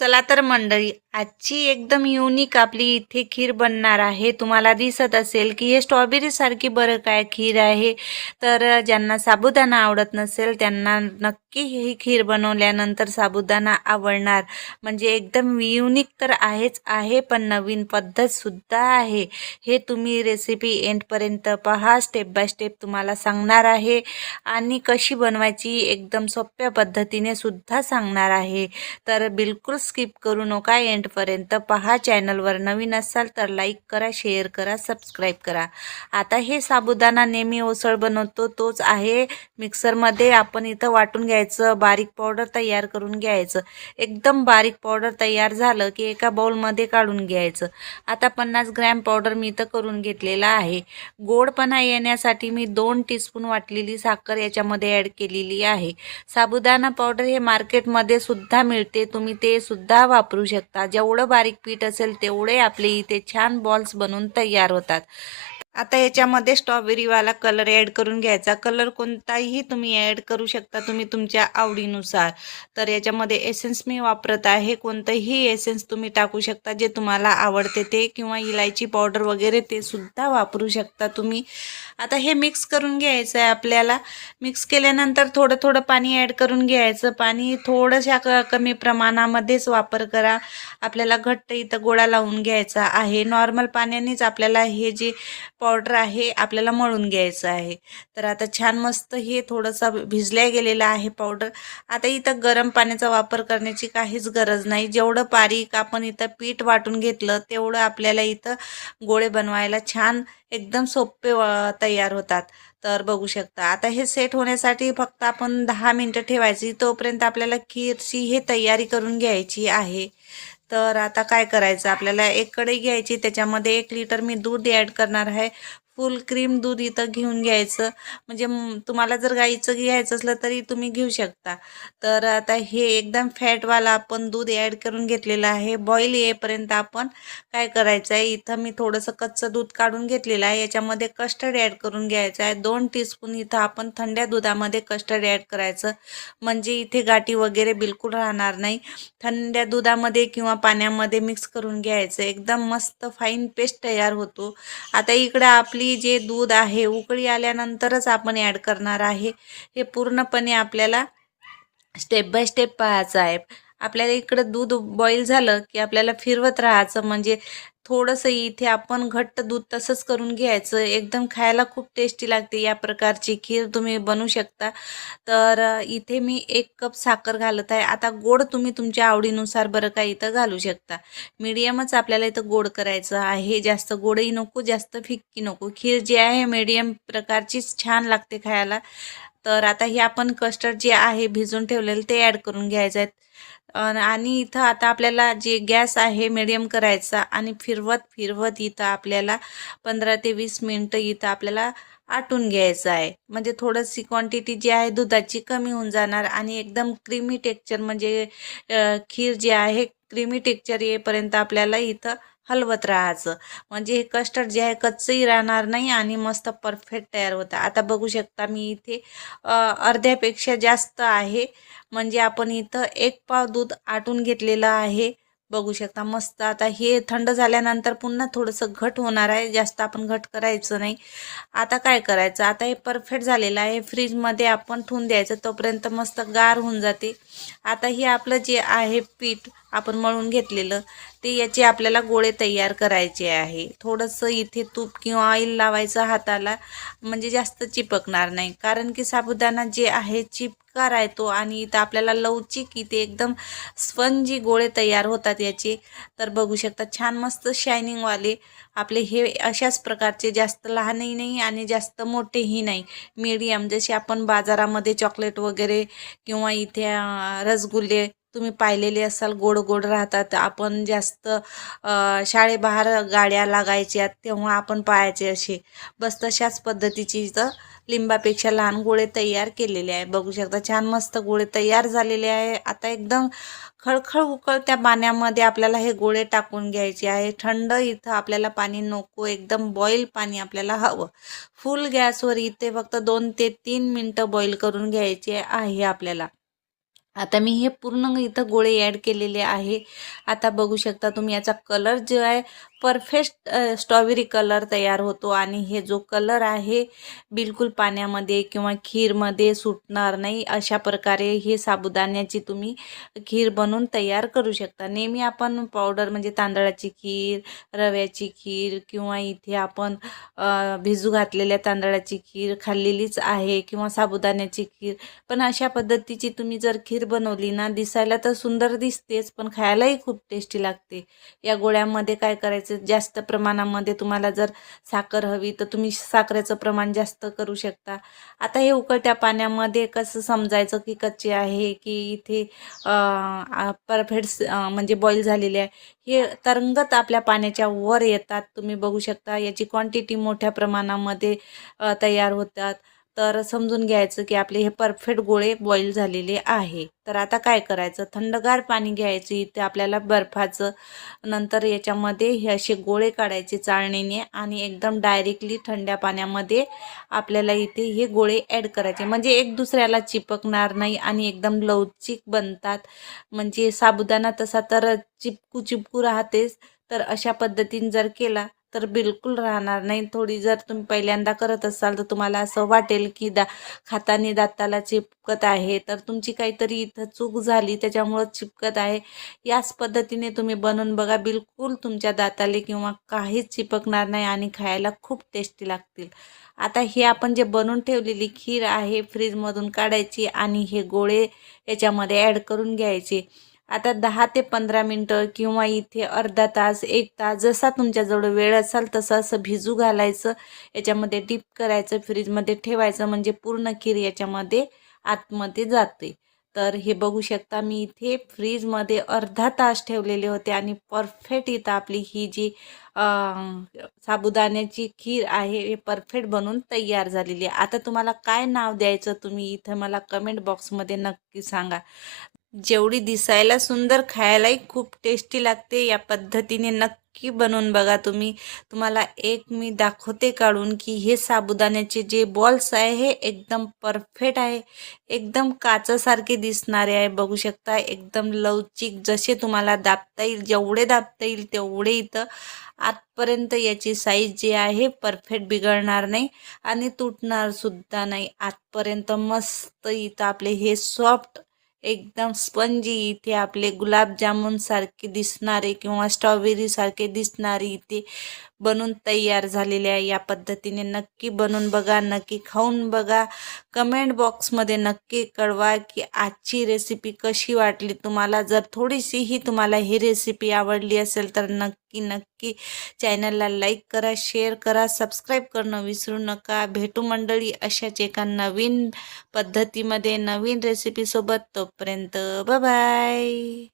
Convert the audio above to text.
चला तर मंडळी, आजची एकदम युनिक आपली इथे खीर बनणार आहे. तुम्हाला दिसत असेल की हे स्ट्रॉबेरी सारखी बरं काय खीर आहे. तर ज्यांना साबुदाणा आवडत नसेल त्यांना नक्की ही खीर बनवल्यानंतर साबुदाणा आवडणार. म्हणजे एकदम युनिक तर आहेच आहे, पण नवीन पद्धत सुद्धा आहे. हे तुम्ही रेसिपी एंडपर्यंत पहा. स्टेप बाय स्टेप तुम्हाला सांगणार आहे आणि कशी बनवायची एकदम सोप्या पद्धतीने सुद्धा सांगणार आहे. तर बिलकुल स्किप करू नका, एंडपर्यंत पहा. चॅनलवर नवीन असाल तर लाईक करा, शेअर करा, सबस्क्राईब करा. आता हे साबुदाणा नेहमी उसळ बनवतो तोच आहे. मिक्सरमध्ये आपण इथं वाटून घ्यायचं, बारीक पावडर तयार करून घ्यायचं. एकदम बारीक पावडर तयार झालं की एका बाउलमध्ये काढून घ्यायचं. आता 50 ग्रॅम पावडर मी इथं करून घेतलेला आहे. गोडपणा येण्यासाठी मी 2 टीस्पून वाटलेली साखर याच्यामध्ये ॲड केलेली आहे. साबुदाणा पावडर हे मार्केटमध्ये सुद्धा मिळते, तुम्ही ते सुद्धा वापरू शकता. जेवढं बारीक पीठ असेल तेवढे आपले इथे छान बॉल्स बनून तयार होतात. आता याच्यामध्ये स्ट्रॉबेरीवाला कलर ॲड करून घ्यायचा. कलर कोणताही तुम्ही ॲड करू शकता, तुम्ही तुमच्या आवडीनुसार. तर याच्यामध्ये एसेन्स मी वापरत आहे. कोणतंही एसेन्स तुम्ही टाकू शकता जे तुम्हाला आवडते ते, किंवा इलायची पावडर वगैरे ते सुद्धा वापरू शकता तुम्ही. आता हे मिक्स करून घ्यायचं आहे आपल्याला. मिक्स केल्यानंतर थोडं थोडं पाणी ॲड करून घ्यायचं. पाणी थोडंशा कमी प्रमाणामध्येच वापर करा. आपल्याला घट्ट इथं गोळा लावून घ्यायचा आहे. नॉर्मल पाण्यानेच आपल्याला हे जे पावडर आहे आपल्याला मळून घ्यायचं आहे. तर आता छान मस्त हे थोडंसं भिजल्या गेलेलं आहे पावडर. आता इथं गरम पाण्याचा वापर करण्याची काहीच गरज नाही. जेवढं बारीक आपण इथं पीठ वाटून घेतलं तेवढं आपल्याला इथं गोळे बनवायला छान एकदम सोपे तयार होतात. तर बघू शकता आता हे सेट होण्यासाठी फक्त आपण 10 मिनटं ठेवायची. तोपर्यंत आपल्याला खीरची हे तयारी करून घ्यायची आहे. तर आता काय करायचं, आपल्याला एक कढई घ्यायची, त्याच्यामध्ये 1 लिटर मी दूध ॲड करणार आहे. फुल क्रीम दूध इथं घेऊन घ्यायचं. म्हणजे तुम्हाला जर गाईचं घ्यायचं असलं तरी तुम्ही घेऊ शकता. तर आता हे एकदम फॅटवाला आपण दूध ॲड करून घेतलेलं आहे. बॉईल येईपर्यंत आपण काय करायचं आहे, इथं मी थोडंसं कच्चं दूध काढून घेतलेलं आहे. याच्यामध्ये कस्टर्ड ॲड करून घ्यायचं आहे. 2 टीस्पून इथं आपण थंड्या दुधामध्ये कस्टर्ड ॲड करायचं. म्हणजे इथे गाठी वगैरे बिलकुल राहणार नाही. थंड्या दुधामध्ये किंवा पाण्यामध्ये मिक्स करून घ्यायचं. एकदम मस्त फाईन पेस्ट तयार होतो. आता इकडं आपली जे दूध आहे उकळी आल्यानंतरच आपण ॲड करणार आहे. हे पूर्णपणे आपल्याला स्टेप बाय स्टेप पाहायचं आहे. आपल्याला इकडं दूध बॉईल झालं की आपल्याला फिरवत राहायचं. म्हणजे थोडंसं इथे आपण घट्ट दूध तसंच करून घ्यायचं. एकदम खायला खूप टेस्टी लागते. या प्रकारची खीर तुम्ही बनवू शकता. तर इथे मी 1 कप साखर घालत आहे. आता गोड तुम्ही तुमच्या आवडीनुसार बरं का इथं घालू शकता. मीडियमच आपल्याला इथं गोड करायचं आहे. जास्त गोडही नको, जास्त फिक्की नको. खीर जी आहे मीडियम प्रकारचीच छान लागते खायला. तर आता हे आपण कस्टर्ड जे आहे भिजून ठेवलेलं ते ॲड करून घ्यायचं आहे. आणि इथं आता आपल्याला जे गॅस आहे मीडियम करायचा आणि फिरवत फिरवत इथं आपल्याला 15 ते 20 मिनटं इथं आपल्याला आटून घ्यायचं आहे. म्हणजे थोडीशी क्वांटिटी जी आहे दुधाची कमी होऊन जाणार आणि एकदम क्रीमी टेक्स्चर म्हणजे खीर जी आहे क्रीमी टेक्स्चर येईपर्यंत आपल्याला इथं हलवत राहायचं. म्हणजे हे कस्टर्ड जे आहे कच्चंही राहणार नाही आणि मस्त परफेक्ट तयार होतं. आता बघू शकता मी इथे अर्ध्यापेक्षा जास्त आहे. म्हणजे आपण इथं 1 पाव दूध आटून घेतलेलं आहे. बघू शकता मस्त. आता हे थंड झाल्यानंतर पुन्हा थोडंसं घट होणार आहे. जास्त आपण घट करायचं नाही. आता काय करायचं, आता हे परफेक्ट झालेलं आहे. फ्रीजमध्ये आपण ठेवून द्यायचं. तोपर्यंत मस्त गार होऊन जाते. आता हे आपलं जे आहे पीठ आपण मळून घेतलेलं ते याचे आपल्याला गोळे तयार करायचे आहे. थोडंसं इथे तूप किंवा ऑइल लावायचं हाताला. म्हणजे जास्त चिपकणार नाही. कारण की साबुदाणा जे आहे चिपका राहतो आणि इथं आपल्याला लवचिक इथे एकदम स्पंजी गोळे तयार होतात याचे. तर बघू शकता छान मस्त शायनिंगवाले आपले हे अशाच प्रकारचे, जास्त लहानही नाही आणि जास्त मोठेही नाही, मीडियम. जसे आपण बाजारामध्ये चॉकलेट वगैरे किंवा इथे रसगुल्ले तुम्ही पाहिलेले असाल, गोड गोड राहतात. आपण जास्त शाळेबाहेर गाड्या लागायच्या तेव्हा आपण पाहायचे असे. बस तशाच पद्धतीची इथं लिंबापेक्षा लहान गोळे तयार केलेले आहे. बघू शकता छान मस्त गोळे तयार झालेले आहे. आता एकदम खळखळ उकळत्या पाण्यामध्ये आपल्याला हे गोळे टाकून घ्यायचे आहे. थंड इथं आपल्याला पाणी नको, एकदम बॉईल पाणी आपल्याला हवं. फुल गॅसवर इथे फक्त 2 ते 3 मिनटं बॉईल करून घ्यायचे आहे आपल्याला. आता मी हे पूर्ण इथं गोळे ॲड केलेले आहे. आता बघू शकता तुम्ही याचा कलर जो आहे परफेक्ट स्ट्रॉबेरी कलर तयार होतो आणि हे जो कलर आहे बिलकुल पाण्यामध्ये किंवा खीरमध्ये सुटणार नाही. अशा प्रकारे हे साबुदाण्याची तुम्ही खीर बनवून तयार करू शकता. नेहमी आपण पावडर म्हणजे तांदळाची खीर, रव्याची खीर किंवा इथे आपण भिजू घातलेल्या तांदळाची खीर खाल्लेलीच आहे किंवा साबुदाण्याची खीर. पण अशा पद्धतीची तुम्ही जर खीर बनवली ना, दिसायला तर सुंदर दिसतेच, पण खायलाही खूप टेस्टी लागते. या गोळ्यामध्ये काय करायचं, जास्त प्रमाणामध्ये तुम्हाला जर साखर हवी तर तुम्ही साखरेचं प्रमाण जास्त करू शकता. आता हे उकळत्या पाण्यामध्ये कसं समजायचं की कच्चे आहे की इथे परफेक्ट म्हणजे बॉईल झालेले आहे. हे तरंगत आपल्या पाण्याच्या वर येतात. तुम्ही बघू शकता याची क्वांटिटी मोठ्या प्रमाणामध्ये तयार होतात. तर समजून घ्यायचं की आपले हे परफेक्ट गोळे बॉईल झालेले आहे. तर आता काय करायचं, थंडगार पाणी घ्यायचं इथे आपल्याला बर्फाचं. नंतर याच्यामध्ये हे असे गोळे काढायचे चाळणीने आणि एकदम डायरेक्टली थंड्या पाण्यामध्ये आपल्याला इथे हे गोळे ॲड करायचे. म्हणजे एक दुसऱ्याला चिपकणार नाही आणि एकदम लवचिक बनतात. म्हणजे साबुदाणा तसा तर चिपकू चिपकू राहतेच. तर अशा पद्धतीने जर केला तर बिलकुल राहणार नाही. थोडी जर तुम्ही पहिल्यांदा करत असाल तर तुम्हाला असं वाटेल की खाताने दाताला चिपकत आहे, तर तुमची काहीतरी इथं चूक झाली त्याच्यामुळं चिपकत आहे. याच पद्धतीने तुम्ही बनवून बघा, बिलकुल तुमच्या दाताले किंवा काहीच चिपकणार नाही आणि खायला खूप टेस्टी लागतील. आता हे आपण जे बनवून ठेवलेली खीर आहे फ्रीजमधून काढायची आणि हे गोळे याच्यामध्ये ॲड करून घ्यायचे. आता 10 ते 15 मिनटं किंवा इथे अर्धा तास, 1 तास जसा तुमच्याजवळ वेळ असेल तसं असं भिजू घालायचं. याच्यामध्ये डीप करायचं, फ्रीजमध्ये ठेवायचं म्हणजे पूर्ण खीर याच्यामध्ये आतमध्ये जाते. तर हे बघू शकता मी इथे फ्रीजमध्ये अर्धा तास ठेवलेले होते आणि परफेक्ट इथं आपली ही जी अ, साबुदाण्याची खीर आहे हे परफेक्ट बनून तयार झालेली आहे. आता तुम्हाला काय नाव द्यायचं तुम्ही इथं मला कमेंट बॉक्समध्ये नक्की सांगा. जेवढी दिसायला सुंदर, खायलाही खूप टेस्टी लागते. या पद्धतीने नक्की बनवून बघा तुम्ही. तुम्हाला एक मी दाखवते काढून की हे साबुदाण्याचे जे बॉल्स आहे हे एकदम परफेक्ट आहे. एकदम काचेसारखे दिसणारे आहे. बघू शकता एकदम लवचिक, जसे तुम्हाला दाबता येईल, जेवढे दाबता येईल तेवढे इथं आतपर्यंत याची साईज जी आहे परफेक्ट बिघडणार नाही आणि तुटणार सुद्धा नाही. आतपर्यंत मस्त इथं आपले हे सॉफ्ट एकदम स्पंजी इथे आपले गुलाबजामुन सारखे दिसणारे किंवा स्ट्रॉबेरी सारखे दिसणारे इथे बनून तयार झालेले आहे. या पद्धतीने नक्की बनवून बघा, नक्की खाऊन बघा. कमेंट बॉक्समध्ये नक्की कळवा की आजची रेसिपी कशी वाटली तुम्हाला. जर थोडीशीही तुम्हाला ही रेसिपी आवडली असेल तर नक्की नक्की चॅनलला लाईक करा, शेअर करा, सबस्क्राईब करणं विसरू नका. भेटू मंडळी अशाच एका नवीन पद्धतीमध्ये नवीन रेसिपीसोबत. तोपर्यंत बाय बाय.